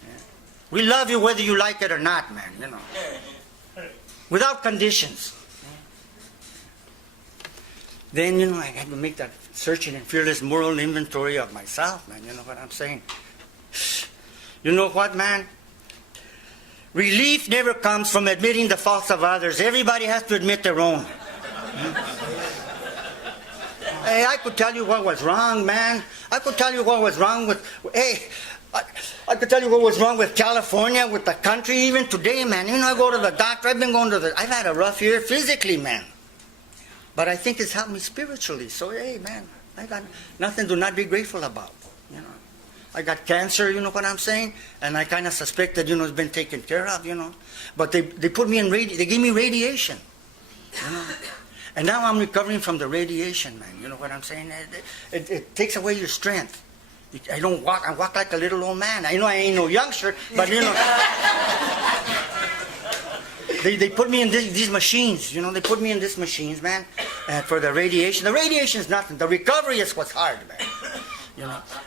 Yeah. We love You whether you like it or not, man, you know. Without conditions. Then, you know, I had to make that searching and fearless moral inventory of myself, man. You know what I'm saying? You know what, man? Relief never comes from admitting the faults of others. Everybody has to admit their own. Hey, I could tell you what was wrong, man. I could tell you what was wrong with... Hey, I could tell you what was wrong with California, with the country, even today, man. You know, I go to the doctor. I've had a rough year physically, man. But I think it's helped me spiritually. So, hey, man, I got nothing to not be grateful about. You know, I got cancer, you know what I'm saying? And I kind of suspected, it's been taken care of, But they put me in they gave me radiation, And now I'm recovering from the radiation, man. You know what I'm saying? It takes away your strength. I don't walk. I walk like a little old man. I know I ain't no youngster, but they put me in these machines. They put me in these machines, man, for the radiation. The radiation is nothing. The recovery is what's hard, man.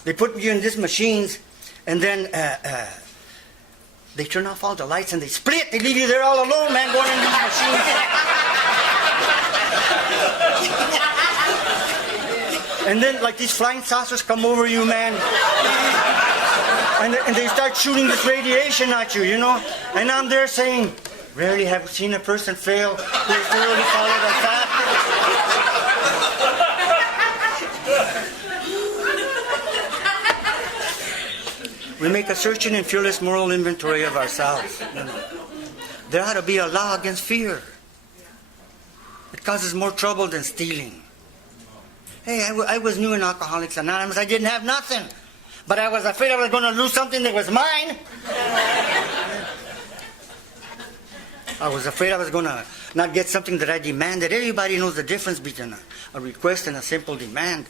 They put you in these machines, and then they turn off all the lights and they split. They leave you there all alone, man, going in these machines. And then, like, these flying saucers come over you, man. And they start shooting this radiation at you, And I'm there saying, rarely have I seen a person fail who has thoroughly followed a path. We make a searching and fearless moral inventory of ourselves. There ought to be a law against fear. It causes more trouble than stealing. Hey, I was new in Alcoholics Anonymous. I didn't have nothing. But I was afraid I was going to lose something that was mine. I was afraid I was going to not get something that I demanded. Everybody knows the difference between a request and a simple demand.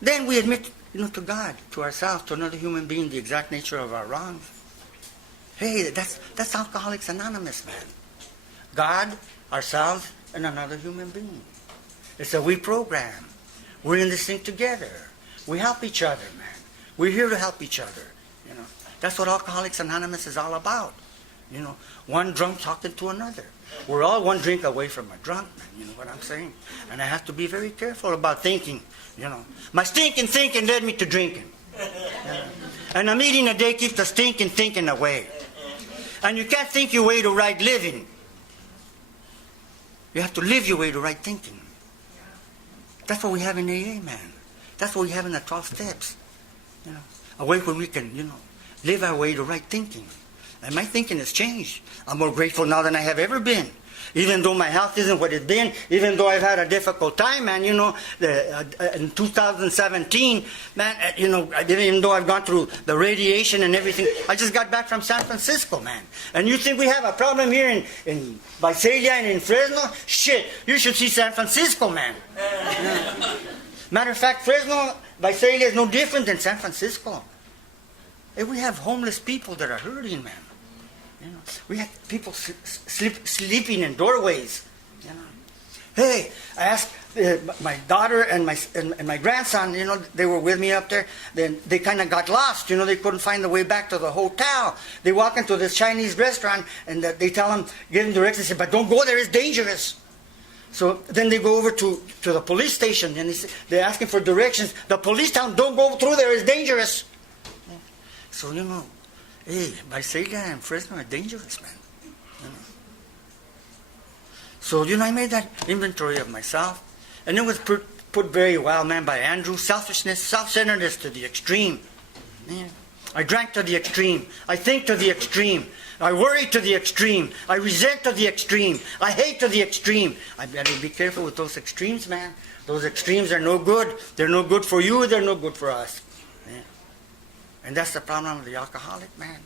Then we admit, to God, to ourselves, to another human being, the exact nature of our wrongs. Hey, that's Alcoholics Anonymous, man. God, ourselves, and another human being. It's a we program. We're in this thing together. We help each other, man. We're here to help each other. That's what Alcoholics Anonymous is all about. One drunk talking to another. We're all one drink away from a drunk, man. You know what I'm saying? And I have to be very careful about thinking. My stinking thinking led me to drinking. And a meeting a day keeps the stinking thinking away. And you can't think your way to right living. You have to live your way to right thinking. That's what we have in AA, man. That's what we have in the 12 steps. A way where we can, live our way to right thinking. And my thinking has changed. I'm more grateful now than I have ever been. Even though my health isn't what it's been, even though I've had a difficult time, man, in 2017, man, even though I've gone through the radiation and everything, I just got back from San Francisco, man. And you think we have a problem here in Visalia and in Fresno? Shit, you should see San Francisco, man. Matter of fact, Fresno, Visalia is no different than San Francisco. Hey, we have homeless people that are hurting, man. We have people sleeping in doorways. Hey, I asked my daughter and my grandson. They were with me up there. Then they kind of got lost. They couldn't find the way back to the hotel. They walk into this Chinese restaurant and they tell them, give them directions. They say, but don't go there. It's dangerous. So then they go over to the police station and they're asking for directions. The police tell them, don't go through there. It's dangerous. So hey, Visalia and Fresno are dangerous, man. So, I made that inventory of myself. And it was put very well, man, by Andrew. Selfishness, self-centeredness to the extreme. I drank to the extreme. I think to the extreme. I worry to the extreme. I resent to the extreme. I hate to the extreme. I better be careful with those extremes, man. Those extremes are no good. They're no good for you. They're no good for us. And that's the problem of the alcoholic, man.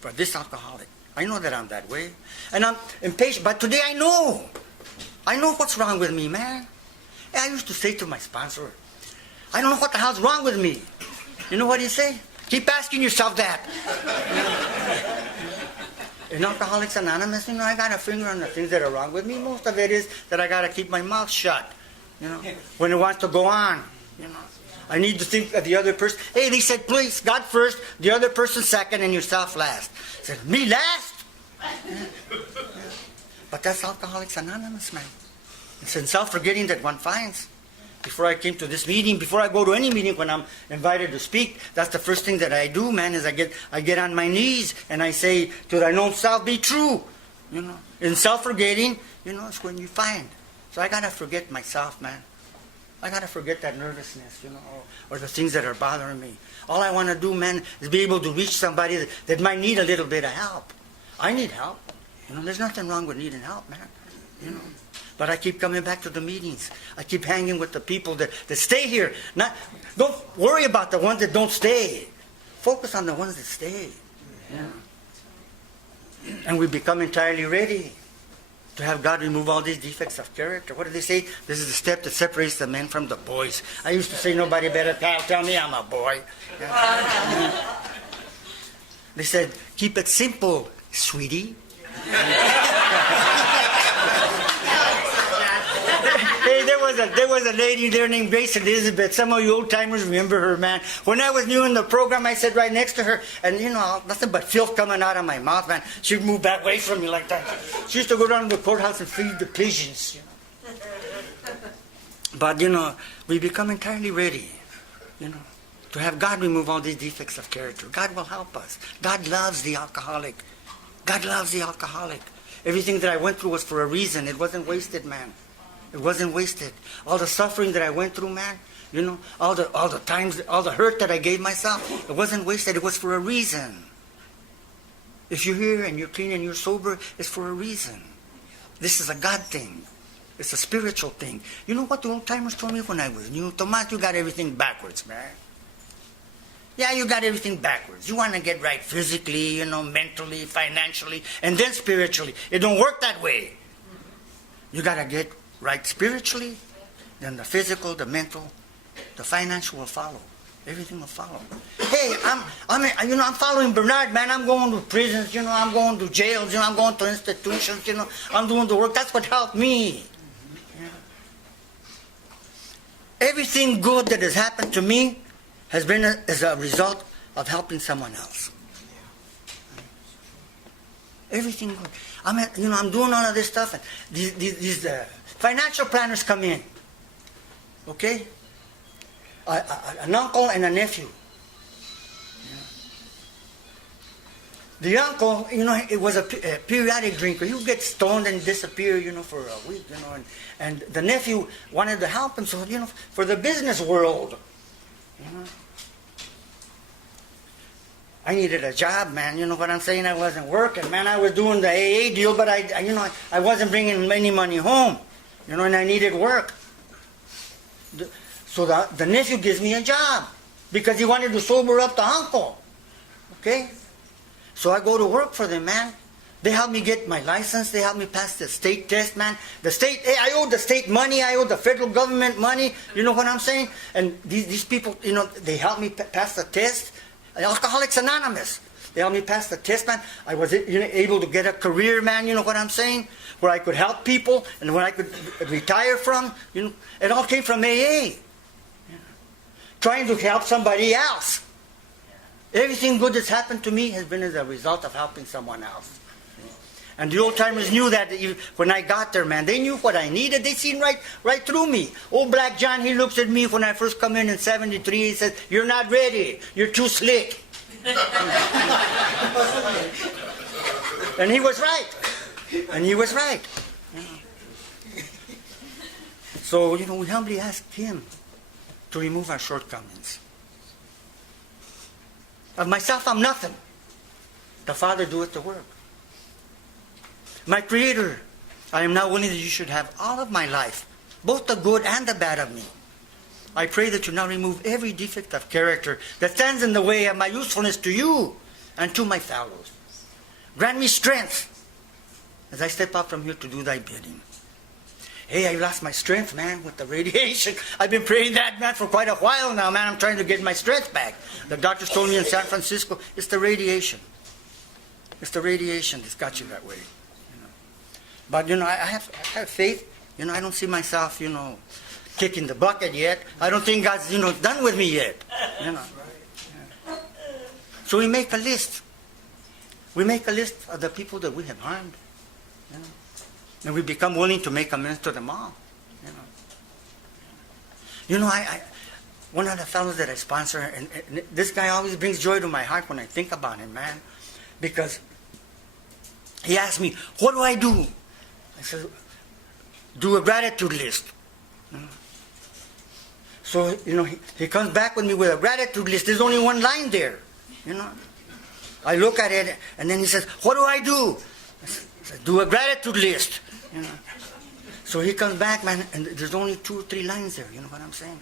For this alcoholic. I know that I'm that way. And I'm impatient. But today I know. I know what's wrong with me, man. I used to say to my sponsor, I don't know what the hell's wrong with me. You know what you say? Keep asking yourself that. In Alcoholics Anonymous, I got a finger on the things that are wrong with me. Most of it is that I got to keep my mouth shut. When it wants to go on. I need to think of the other person. Hey, they said, please, God first, the other person second, and yourself last. I said, me last? But that's Alcoholics Anonymous, man. It's in self-forgetting that one finds. Before I came to this meeting, before I go to any meeting, when I'm invited to speak, that's the first thing that I do, man, is I get on my knees and I say, to thine own self be true. In self-forgetting, it's when you find. So I got to forget myself, man. I got to forget that nervousness, or the things that are bothering me. All I want to do, man, is be able to reach somebody that might need a little bit of help. I need help. There's nothing wrong with needing help, man. But I keep coming back to the meetings. I keep hanging with the people that stay here. Don't worry about the ones that don't stay. Focus on the ones that stay. Yeah. And we become entirely ready to have God remove all these defects of character. What do they say? This is the step that separates the men from the boys. I used to say, nobody better tell me I'm a boy. Yeah. They said, keep it simple, sweetie. Hey, there was a lady there named Grace Elizabeth. Some of you old timers remember her, man. When I was new in the program, I sat right next to her, and nothing but filth coming out of my mouth, man. She'd move back away from me like that. She used to go down to the courthouse and feed the pigeons. But we become entirely ready, to have God remove all these defects of character. God will help us. God loves the alcoholic. God loves the alcoholic. Everything that I went through was for a reason. It wasn't wasted, man. It wasn't wasted. All the suffering that I went through, man, all the times, all the hurt that I gave myself, it wasn't wasted. It was for a reason. If you're here and you're clean and you're sober, it's for a reason. This is a God thing. It's a spiritual thing. You know what the old timers told me when I was new? Tomas, you got everything backwards, man. Yeah, you got everything backwards. You want to get right physically, mentally, financially, and then spiritually. It don't work that way. You got to get right spiritually, then the physical, the mental, the financial will follow. Everything will follow. Hey, I'm following Bernard, man. I'm going to prisons, I'm going to jails, I'm going to institutions, I'm doing the work. That's what helped me. Yeah. Everything good that has happened to me has been as a result of helping someone else. Everything good. I'm doing all of this stuff, and these financial planners come in. Okay? An uncle and a nephew. The uncle, it was a periodic drinker. He would get stoned and disappear, for a week, and the nephew wanted to help him, so, for the business world, I needed a job, man. You know what I'm saying? I wasn't working, man. I was doing the AA deal, but I wasn't bringing any money home, and I needed work. So the nephew gives me a job because he wanted to sober up the uncle. Okay? So I go to work for them, man. They helped me get my license. They helped me pass the state test, man. I owed the state money. I owed the federal government money. You know what I'm saying? And these people, they helped me pass the test. Alcoholics Anonymous. They helped me pass the test, man. I was able to get a career, man. You know what I'm saying? Where I could help people and where I could retire from. It all came from AA. Trying to help somebody else. Everything good that's happened to me has been as a result of helping someone else. And the old timers knew that when I got there, man. They knew what I needed. They seen right through me. Old Black John, he looks at me when I first come in 73. He says, "You're not ready. You're too slick." And he was right. And he was right. So, we humbly ask him to remove our shortcomings. Of myself, I'm nothing. The Father doeth the work. My Creator, I am now willing that you should have all of my life, both the good and the bad of me. I pray that you now remove every defect of character that stands in the way of my usefulness to you and to my fellows. Grant me strength as I step out from here to do thy bidding. Hey, I lost my strength, man, with the radiation. I've been praying that, man, for quite a while now, man. I'm trying to get my strength back. The doctors told me in San Francisco, it's the radiation. It's the radiation that's got you that way. But, I have faith. I don't see myself, kicking the bucket yet. I don't think God's, done with me yet. So we make a list. We make a list of the people that we have harmed. And we become willing to make amends to them all. One of the fellows that I sponsor, and this guy always brings joy to my heart when I think about him, man. Because he asked me, what do I do? I said, do a gratitude list. So, he comes back with me with a gratitude list. There's only one line there. I look at it, and then he says, what do I do? I said, do a gratitude list. So he comes back, man, and there's only 2 or 3 lines there. You know what I'm saying?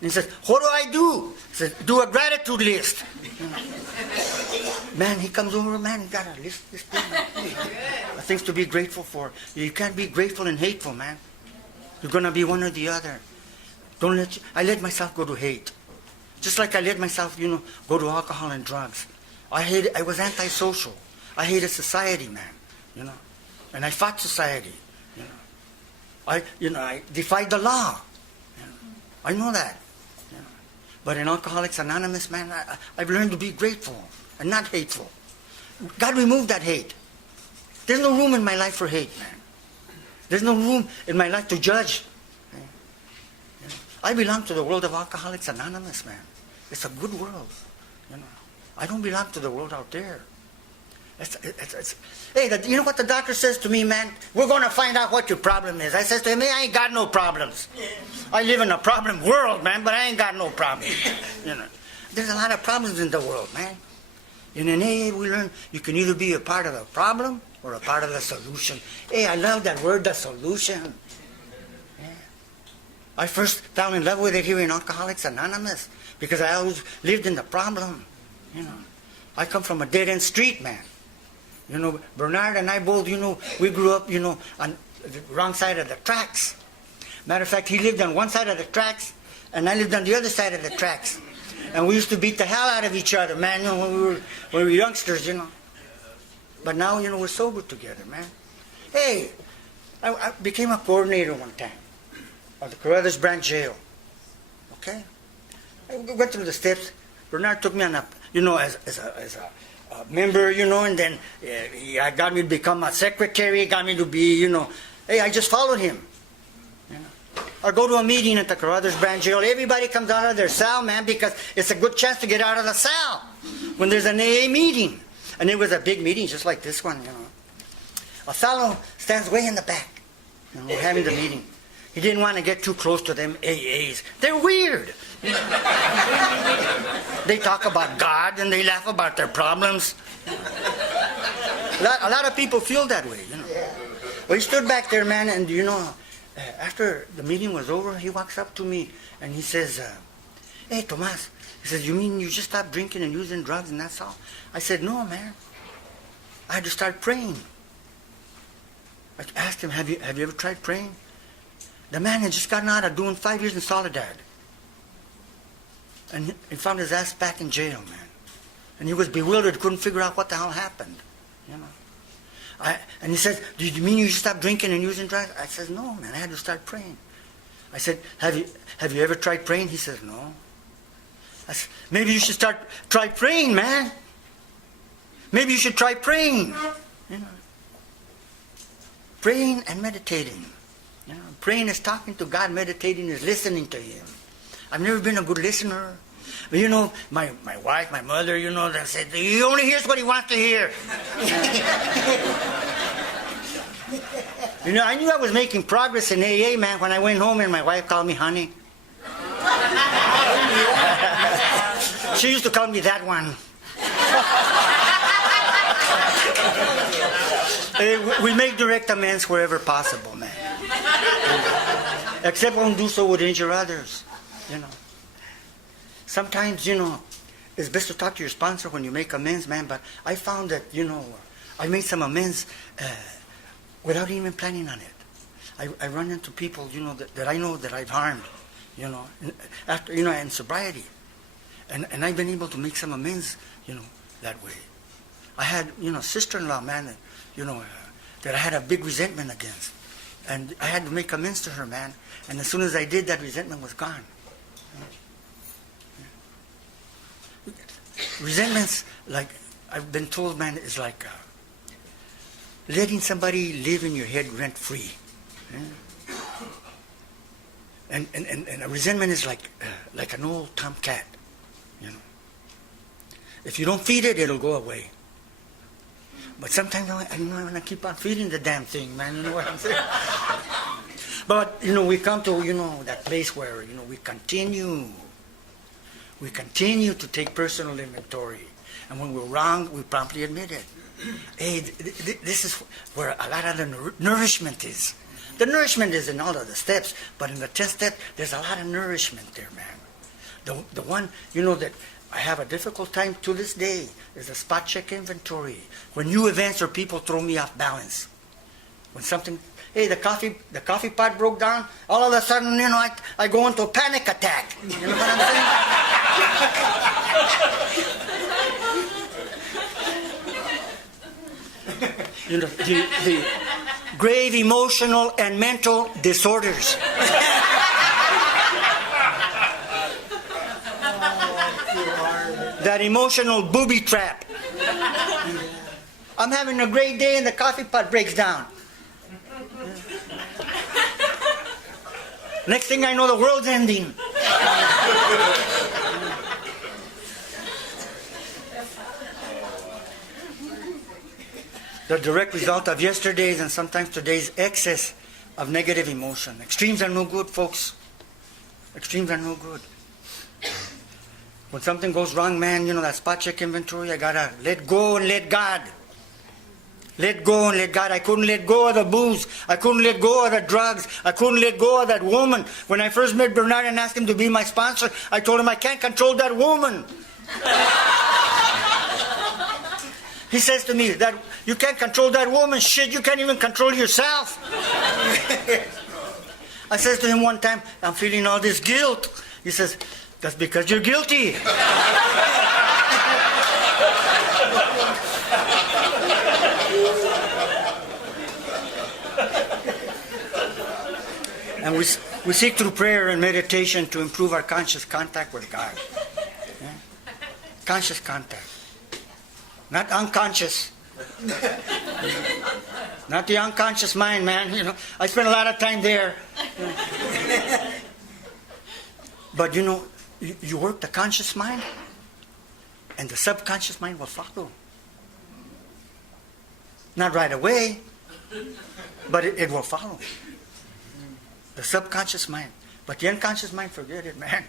And he says, what do I do? He says, do a gratitude list. You know. Man, he comes over, man, he got a list. Things to be grateful for. You can't be grateful and hateful, man. You're going to be one or the other. I let myself go to hate. Just like I let myself, go to alcohol and drugs. I was antisocial. I hated society, man. And I fought society. I defied the law. I know that. But in Alcoholics Anonymous, man, I've learned to be grateful and not hateful. God removed that hate. There's no room in my life for hate, man. There's no room in my life to judge. I belong to the world of Alcoholics Anonymous, man. It's a good world. I don't belong to the world out there. Hey, you know what the doctor says to me, man? We're going to find out what your problem is. I says to him, hey, I ain't got no problems. I live in a problem world, man, but I ain't got no problems. There's a lot of problems in the world, man. And in AA, we learn you can either be a part of the problem or a part of the solution. Hey, I love that word, the solution. Yeah. I first fell in love with it here in Alcoholics Anonymous because I always lived in the problem. I come from a dead-end street, man. Bernard and I both, we grew up, on the wrong side of the tracks. Matter of fact, he lived on one side of the tracks, and I lived on the other side of the tracks. And we used to beat the hell out of each other, man, when we were youngsters, But now, we're sober together, man. Hey, I became a coordinator one time of the Carruthers Branch Jail. Okay? I went through the steps. Bernard took me on a, as a member, and then he got me to become a secretary, got me to be, hey, I just followed him. Or go to a meeting at the Carruthers Branch Jail. Everybody comes out of their cell, man, because it's a good chance to get out of the cell when there's an AA meeting. And it was a big meeting, just like this one, A fellow stands way in the back, we're having the meeting. He didn't want to get too close to them AAs. They're weird. They talk about God and they laugh about their problems. A lot of people feel that way, Well, he stood back there, man, and after the meeting was over, he walks up to me and he says, hey, Tomas, he says, you mean you just stopped drinking and using drugs and that's all? I said, no, man. I had to start praying. I asked him, have you ever tried praying? The man had just gotten out of doing 5 years in Soledad. And he found his ass back in jail, man. And he was bewildered, couldn't figure out what the hell happened. And he said, do you mean you stopped drinking and using drugs? I said, no, man, I had to start praying. I said, have you ever tried praying? He says, no. I said, maybe you should try praying, man. Maybe you should try praying. Praying and meditating. Praying is talking to God, meditating is listening to Him. I've never been a good listener. But my wife, my mother, they said, he only hears what he wants to hear. I knew I was making progress in AA, man, when I went home and my wife called me honey. She used to call me that one. We make direct amends wherever possible, man. Except when do so would injure others, Sometimes, it's best to talk to your sponsor when you make amends, man, but I found that, I made some amends without even planning on it. I run into people, that I know that I've harmed, after, in sobriety. And I've been able to make some amends, that way. I had, sister-in-law, man, that I had a big resentment against. And I had to make amends to her, man. And as soon as I did, that resentment was gone. Resentments, like I've been told, man, is like letting somebody live in your head rent-free. And a resentment is like an old tomcat. If you don't feed it, it'll go away. But sometimes I want to keep on feeding the damn thing, man. You know what I'm saying? But, we come to, that place where, we continue to take personal inventory. And when we're wrong, we promptly admit it. Hey, this is where a lot of the nourishment is. The nourishment is in all of the steps, but in the 10th step, there's a lot of nourishment there, man. The one, that I have a difficult time to this day is the spot check inventory. When new events or people throw me off balance. When something, hey, the coffee pot broke down, all of a sudden, I go into a panic attack. You know what I'm saying? The grave emotional and mental disorders. That emotional booby trap. I'm having a great day and the coffee pot breaks down. Next thing I know, the world's ending. The direct result of yesterday's and sometimes today's excess of negative emotion. Extremes are no good, folks. Extremes are no good. When something goes wrong, man, that spot check inventory, I gotta let go and let God. Let go and let God. I couldn't let go of the booze. I couldn't let go of the drugs. I couldn't let go of that woman. When I first met Bernard and asked him to be my sponsor, I told him I can't control that woman. He says to me, that you can't control that woman. Shit, you can't even control yourself. I says to him one time, I'm feeling all this guilt. He says, that's because you're guilty. And we seek through prayer and meditation to improve our conscious contact with God. Yeah? Conscious contact. Not unconscious. Not the unconscious mind, man. I spend a lot of time there. But you work the conscious mind, and the subconscious mind will follow. Not right away, but it will follow. The subconscious mind. But the unconscious mind, forget it, man.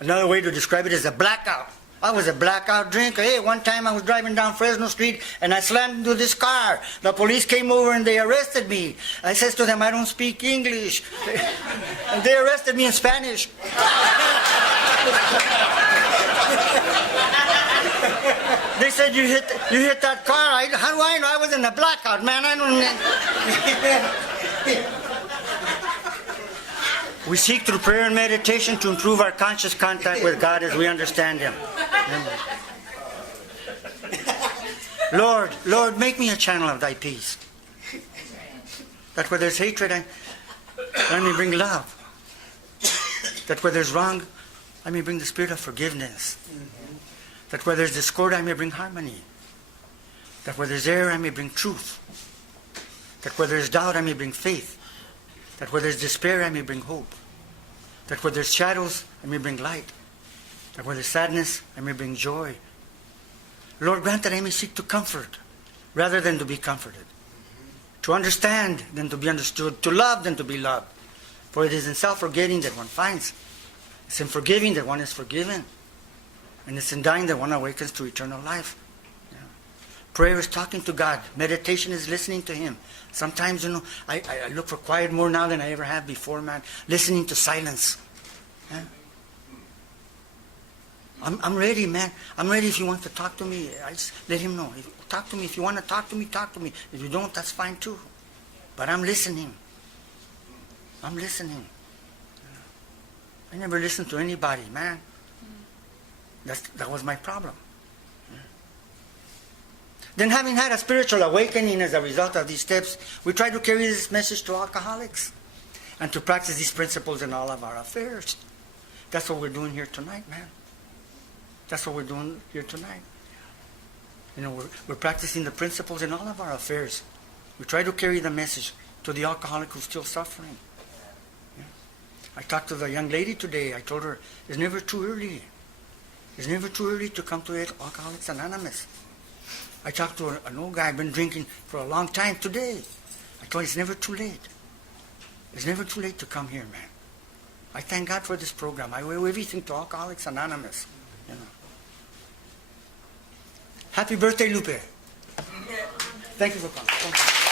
Another way to describe it is a blackout. I was a blackout drinker. Hey, one time I was driving down Fresno Street and I slammed into this car. The police came over and they arrested me. I says to them, I don't speak English. And they arrested me in Spanish. They said, you hit that car. How do I know? I was in a blackout, man. I don't... We seek through prayer and meditation to improve our conscious contact with God as we understand Him. Lord, make me a channel of Thy peace. That where there's hatred, I may bring love. That where there's wrong, I may bring the spirit of forgiveness. That where there's discord, I may bring harmony. That where there's error, I may bring truth. That where there's doubt, I may bring faith. That where there's despair, I may bring hope. That where there's shadows, I may bring light. That where there's sadness, I may bring joy. Lord, grant that I may seek to comfort rather than to be comforted. To understand than to be understood. To love than to be loved. For it is in self-forgetting that one finds. It's in forgiving that one is forgiven. And it's in dying that one awakens to eternal life. Yeah. Prayer is talking to God. Meditation is listening to Him. Sometimes, I look for quiet more now than I ever have before, man. Listening to silence. Yeah. I'm ready, man. I'm ready if you want to talk to me. I just let Him know. Talk to me. If you want to talk to me, talk to me. If you don't, that's fine too. But I'm listening. I'm listening. I never listened to anybody, man. That was my problem. Then, having had a spiritual awakening as a result of these steps, we try to carry this message to alcoholics and to practice these principles in all of our affairs. That's what we're doing here tonight, man. That's what we're doing here tonight. We're practicing the principles in all of our affairs. We try to carry the message to the alcoholic who's still suffering. Yeah. I talked to the young lady today. I told her, it's never too early. It's never too early to come to Alcoholics Anonymous. I talked to an old guy, been drinking for a long time today. I told him it's never too late. It's never too late to come here, man. I thank God for this program. I owe everything to Alcoholics Anonymous. Happy birthday, Lupe. Thank you for coming.